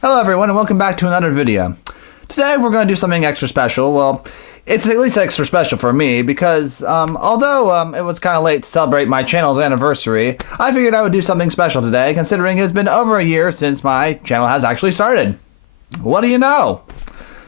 Hello everyone and welcome back to another video. Today we're going to do something extra special. Well, it's at least extra special for me because although it was kind of late to celebrate my channel's anniversary, I figured I would do something special today considering it's been over a year since my channel has actually started. What do you know?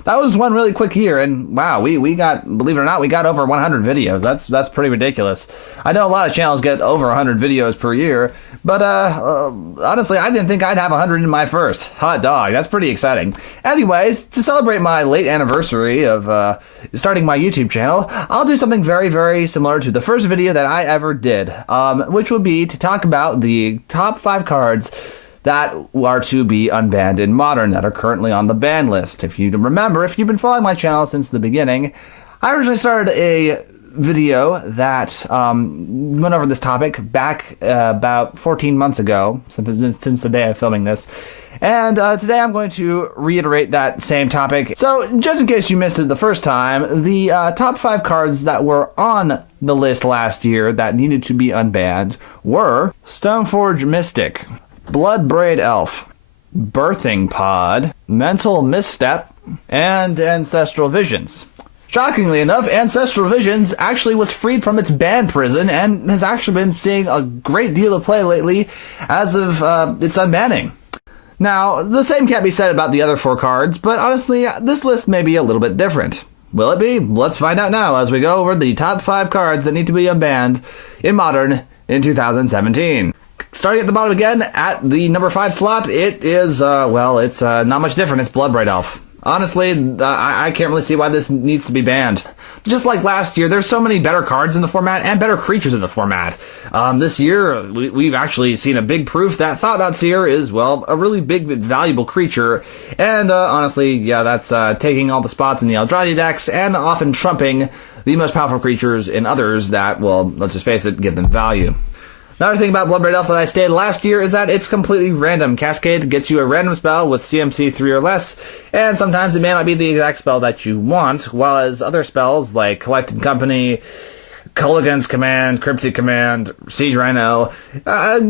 That was one really quick year, and wow, we got, believe it or not, we got over 100 videos. That's pretty ridiculous. I know a lot of channels get over 100 videos per year, but honestly, I didn't think I'd have 100 in my first. Hot dog, that's pretty exciting. Anyways, to celebrate my late anniversary of starting my YouTube channel, I'll do something very, very similar to the first video that I ever did, which would be to talk about the top 5 cards that are to be unbanned in Modern that are currently on the ban list. If you remember, if you've been following my channel since the beginning, I originally started a video that went over this topic back about 14 months ago, since the day of filming this. And today I'm going to reiterate that same topic. So just in case you missed it the first time, the top 5 cards that were on the list last year that needed to be unbanned were Stoneforge Mystic, Bloodbraid Elf, Birthing Pod, Mental Misstep, and Ancestral Visions. Shockingly enough, Ancestral Visions actually was freed from its ban prison and has actually been seeing a great deal of play lately as of its unbanning. Now, the same can't be said about the other 4 cards, but honestly, this list may be a little bit different. Will it be? Let's find out now as we go over the top 5 cards that need to be unbanned in Modern in 2017. Starting at the bottom again, at the number 5 slot, it is, it's not much different. It's Bloodbraid Elf. Honestly, I can't really see why this needs to be banned. Just like last year, there's so many better cards in the format and better creatures in the format. This year, we've actually seen a big proof that Thought Seer is, well, a really big, valuable creature. And honestly, yeah, that's taking all the spots in the Eldrazi decks and often trumping the most powerful creatures in others that, well, let's just face it, give them value. Another thing about Bloodbraid Elf that I stated last year is that it's completely random. Cascade gets you a random spell with CMC 3 or less, and sometimes it may not be the exact spell that you want, while as other spells like Collected Company, Kolaghan's Command, Cryptic Command, Siege Rhino,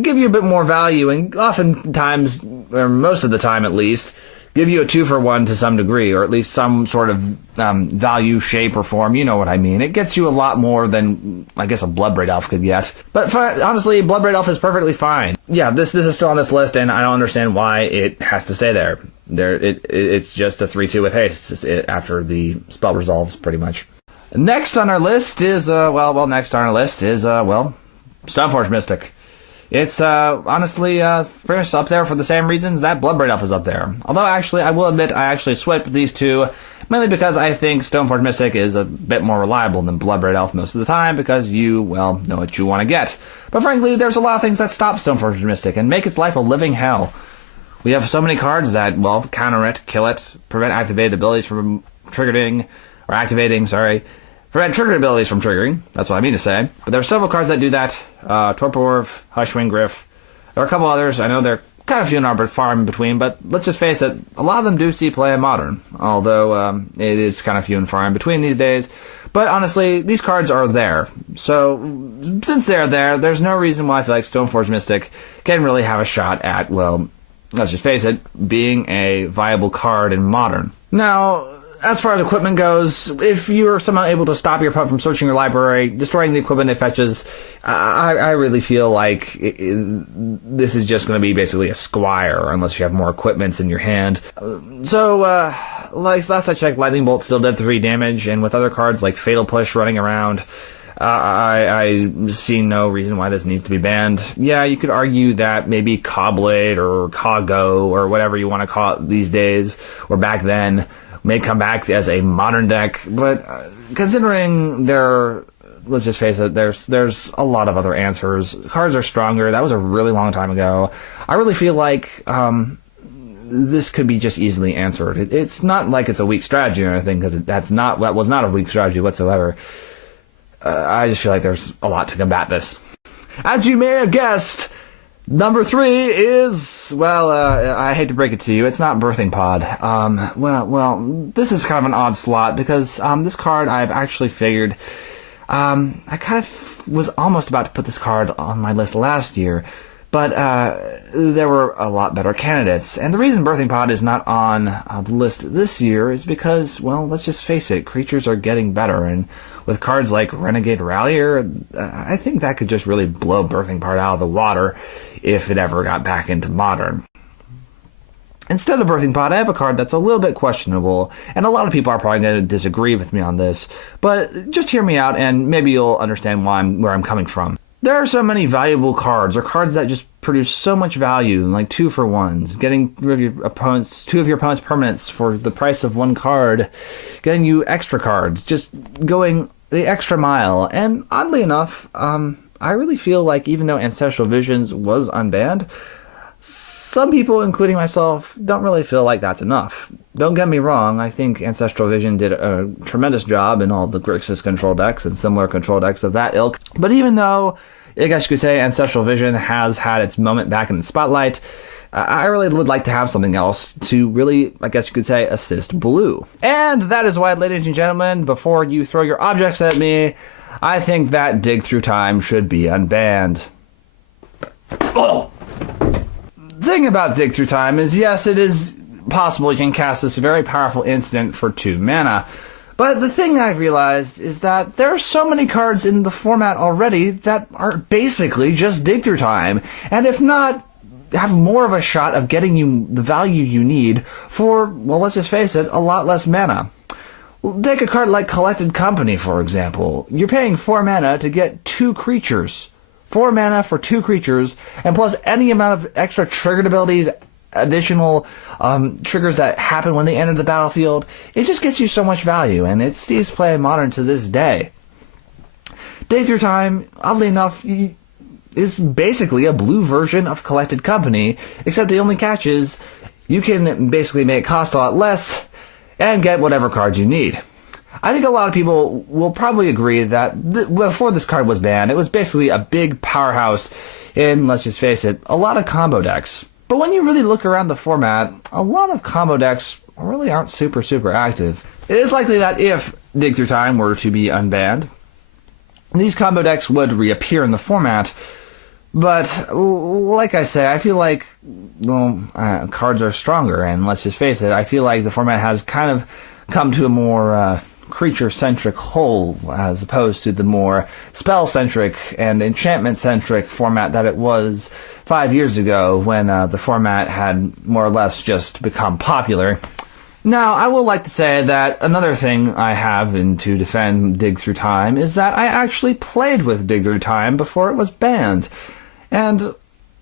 give you a bit more value, and oftentimes, or most of the time at least, give you a 2-for-1 to some degree, or at least some sort of value, shape, or form. You know what I mean. It gets you a lot more than, I guess, a Bloodbraid Elf could get. But honestly, Bloodbraid Elf is perfectly fine. Yeah, this is still on this list, and I don't understand why it has to stay there. It's just a 3-2 with haste after the spell resolves, pretty much. Next on our list is, Stoneforge Mystic. It's honestly pretty much up there for the same reasons that Bloodbraid Elf is up there. Although actually, I will admit I actually swiped these two, mainly because I think Stoneforge Mystic is a bit more reliable than Bloodbraid Elf most of the time, because you, well, know what you want to get. But frankly, there's a lot of things that stop Stoneforge Mystic and make its life a living hell. We have so many cards that, well, counter it, kill it, prevent activated abilities from triggering, or activating, sorry. Prevent triggered abilities from triggering. That's what I mean to say. But there are several cards that do that. Torpor, Hushwing Griff. There are a couple others. I know they're kind of few and far in between, but let's just face it, a lot of them do see play in Modern. Although it is kind of few and far in between these days. But honestly, these cards are there. So since they're there, there's no reason why I feel like Stoneforge Mystic can really have a shot at, well, let's just face it, being a viable card in Modern. Now, as far as equipment goes, if you're somehow able to stop your opponent from searching your library, destroying the equipment it fetches, I really feel like this is just going to be basically a squire, unless you have more equipments in your hand. Like last I checked, Lightning Bolt still did 3 damage, and with other cards like Fatal Push running around, I see no reason why this needs to be banned. Yeah, you could argue that maybe Cobblade or Coggo or whatever you want to call it these days, or back then, may come back as a modern deck, but considering let's just face it, there's a lot of other answers. Cards are stronger. That was a really long time ago. I really feel like this could be just easily answered. It's not like it's a weak strategy or anything, because that was not a weak strategy whatsoever. I just feel like there's a lot to combat this. As you may have guessed, number 3 is, I hate to break it to you, it's not Birthing Pod. This is kind of an odd slot, because this card I've actually figured, I kind of was almost about to put this card on my list last year, But there were a lot better candidates. And the reason Birthing Pod is not on the list this year is because, well, let's just face it, creatures are getting better. And with cards like Renegade Rallier, I think that could just really blow Birthing Pod out of the water if it ever got back into Modern. Instead of Birthing Pod, I have a card that's a little bit questionable, and a lot of people are probably going to disagree with me on this, but just hear me out and maybe you'll understand where I'm coming from. There are so many valuable cards, or cards that just produce so much value, like 2-for-1s, getting rid of your opponent's, 2 of your opponent's permanents for the price of 1 card, getting you extra cards, just going the extra mile. And oddly enough, I really feel like even though Ancestral Visions was unbanned, some people, including myself, don't really feel like that's enough. Don't get me wrong, I think Ancestral Vision did a tremendous job in all the Grixis control decks and similar control decks of that ilk. But even though, I guess you could say, Ancestral Vision has had its moment back in the spotlight, I really would like to have something else to really, I guess you could say, assist blue. And that is why, ladies and gentlemen, before you throw your objects at me, I think that Dig Through Time should be unbanned. Oh! The thing about Dig Through Time is, yes, it is possible you can cast this very powerful instant for 2 mana. But the thing I've realized is that there are so many cards in the format already that are basically just Dig Through Time. And if not, have more of a shot of getting you the value you need for, well, let's just face it, a lot less mana. Take a card like Collected Company, for example. You're paying 4 mana to get 2 creatures. 4 mana for 2 creatures, and plus any amount of extra triggered abilities, additional triggers that happen when they enter the battlefield. It just gets you so much value, and it stays play in Modern to this day. Dig Through Time, oddly enough, is basically a blue version of Collected Company, except the only catch is you can basically make it cost a lot less and get whatever cards you need. I think a lot of people will probably agree that before this card was banned, it was basically a big powerhouse in, let's just face it, a lot of combo decks. But when you really look around the format, a lot of combo decks really aren't super active. It is likely that if Dig Through Time were to be unbanned, these combo decks would reappear in the format. But, like I say, I feel like, well, cards are stronger, and let's just face it, I feel like the format has kind of come to a more creature-centric whole, as opposed to the more spell-centric and enchantment-centric format that it was 5 years ago, when the format had more or less just become popular. Now, I will like to say that another thing I have to defend Dig Through Time is that I actually played with Dig Through Time before it was banned. And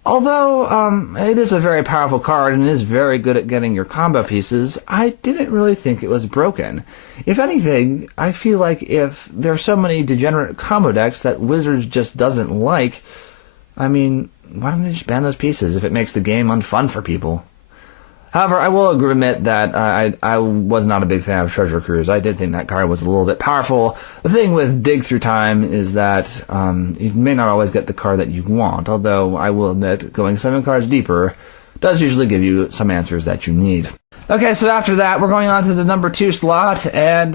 although it is a very powerful card and is very good at getting your combo pieces, I didn't really think it was broken. If anything, I feel like if there are so many degenerate combo decks that Wizards just doesn't like, I mean, why don't they just ban those pieces if it makes the game unfun for people? However, I will admit that I was not a big fan of Treasure Cruise. I did think that card was a little bit powerful. The thing with Dig Through Time is that you may not always get the card that you want, although I will admit going 7 cards deeper does usually give you some answers that you need. Okay, so after that, we're going on to the number 2 slot, and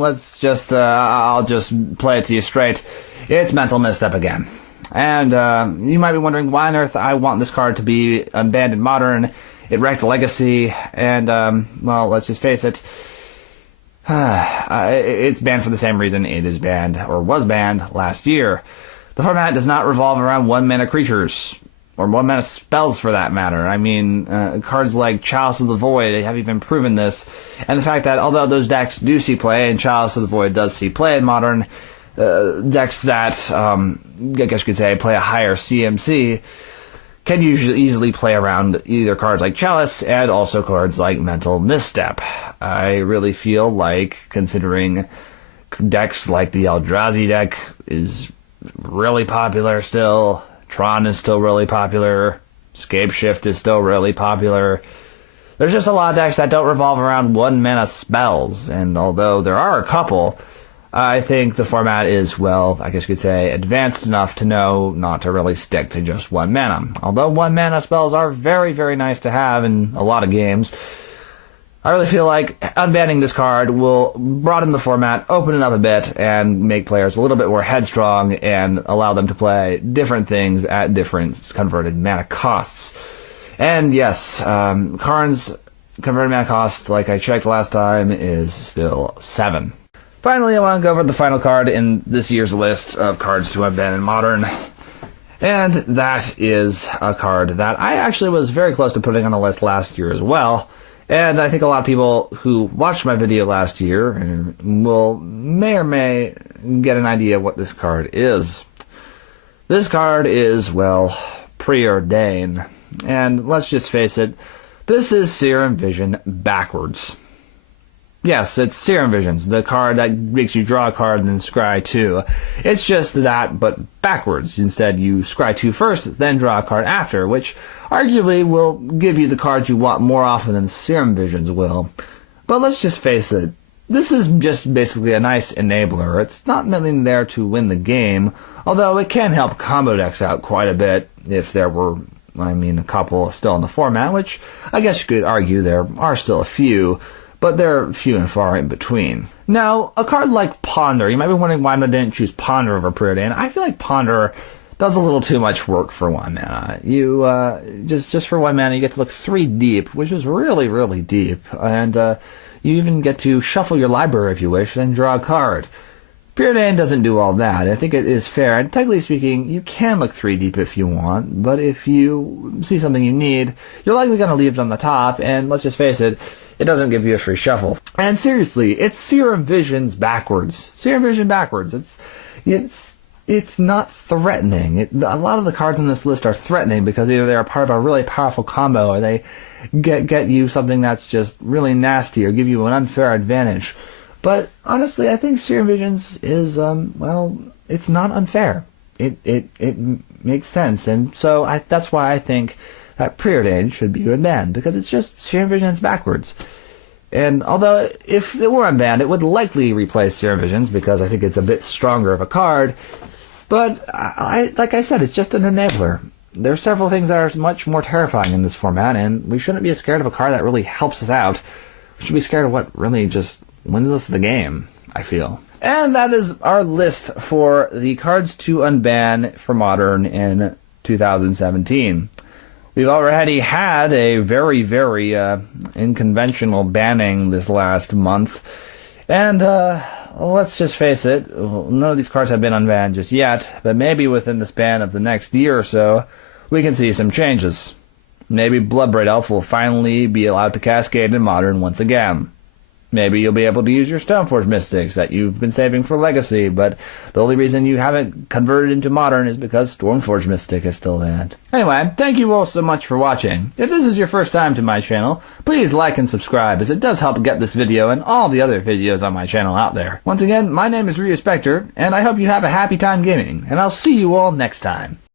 let's just, I'll just play it to you straight. It's Mental Misstep again. And you might be wondering why on earth I want this card to be unbanned in Modern. It wrecked Legacy, and, well, let's just face it, it's banned for the same reason it is banned, or was banned, last year. The format does not revolve around 1-mana creatures, or 1-mana spells for that matter. I mean, cards like Chalice of the Void have even proven this, and the fact that although those decks do see play, and Chalice of the Void does see play in Modern, decks that, I guess you could say, play a higher CMC, can usually easily play around either cards like Chalice and also cards like Mental Misstep. I really feel like, considering decks like the Eldrazi deck is really popular still, Tron is still really popular, Scapeshift is still really popular, there's just a lot of decks that don't revolve around 1-mana spells, and although there are a couple, I think the format is, well, I guess you could say, advanced enough to know not to really stick to just 1 mana. Although 1-mana spells are very nice to have in a lot of games, I really feel like unbanning this card will broaden the format, open it up a bit, and make players a little bit more headstrong and allow them to play different things at different converted mana costs. And yes, Karn's converted mana cost, like I checked last time, is still 7. Finally, I want to go over the final card in this year's list of cards to unban in Modern. And that is a card that I actually was very close to putting on the list last year as well. And I think a lot of people who watched my video last year may or may get an idea what this card is. This card is, well, Preordain. And let's just face it, this is Serum Vision backwards. Yes, it's Serum Visions, the card that makes you draw a card and then scry 2. It's just that, but backwards. Instead, you scry 2 first, then draw a card after, which arguably will give you the cards you want more often than Serum Visions will. But let's just face it, this is just basically a nice enabler. It's not really there to win the game, although it can help combo decks out quite a bit if there were, a couple still in the format, which I guess you could argue there are still a few, but they're few and far in between. Now, a card like Ponder, you might be wondering why I didn't choose Ponder over Preordain. I feel like Ponder does a little too much work for 1 mana. Just for 1 mana, you get to look 3 deep, which is really, really deep, and you even get to shuffle your library if you wish, then draw a card. Preordain doesn't do all that. I think it is fair, and technically speaking, you can look 3 deep if you want, but if you see something you need, you're likely going to leave it on the top, and let's just face it, it doesn't give you a free shuffle. And seriously, it's Serum Visions backwards. Serum Vision backwards. It's not threatening. A lot of the cards on this list are threatening because either they're part of a really powerful combo or they get you something that's just really nasty or give you an unfair advantage. But honestly, I think Serum Visions is, it's not unfair. It makes sense. And so that's why I think that Preordain should be unbanned, because it's just Serum Visions backwards. And although if it were unbanned, it would likely replace Serum Visions because I think it's a bit stronger of a card. But like I said, it's just an enabler. There are several things that are much more terrifying in this format, and we shouldn't be scared of a card that really helps us out. We should be scared of what really just wins us the game, I feel. And that is our list for the cards to unban for Modern in 2017. We've already had a very, very unconventional banning this last month. And let's just face it, none of these cards have been unbanned just yet, but maybe within the span of the next year or so, we can see some changes. Maybe Bloodbraid Elf will finally be allowed to cascade in Modern once again. Maybe you'll be able to use your Stoneforge Mystics that you've been saving for Legacy, but the only reason you haven't converted into Modern is because Stormforge Mystic is still in it. Anyway, thank you all so much for watching. If this is your first time to my channel, please like and subscribe, as it does help get this video and all the other videos on my channel out there. Once again, my name is Ryu Spectre, and I hope you have a happy time gaming, and I'll see you all next time.